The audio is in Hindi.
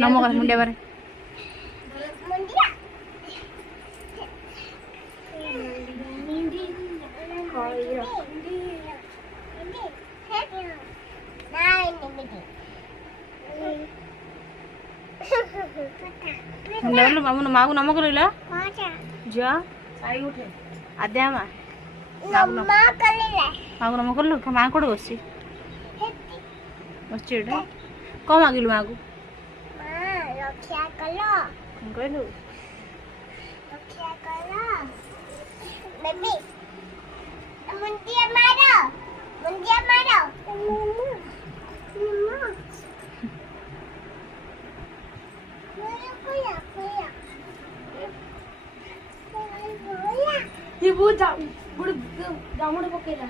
नमो कर मुंडे बारे मुंडे बारे मागू नमो कर ला जा आद्या मा मागू नमो कर लो माँ कोड बसी बस कौन मागिलु माँ को कहलु बेबी मुंडिया मारो ये वो जामुन पकेला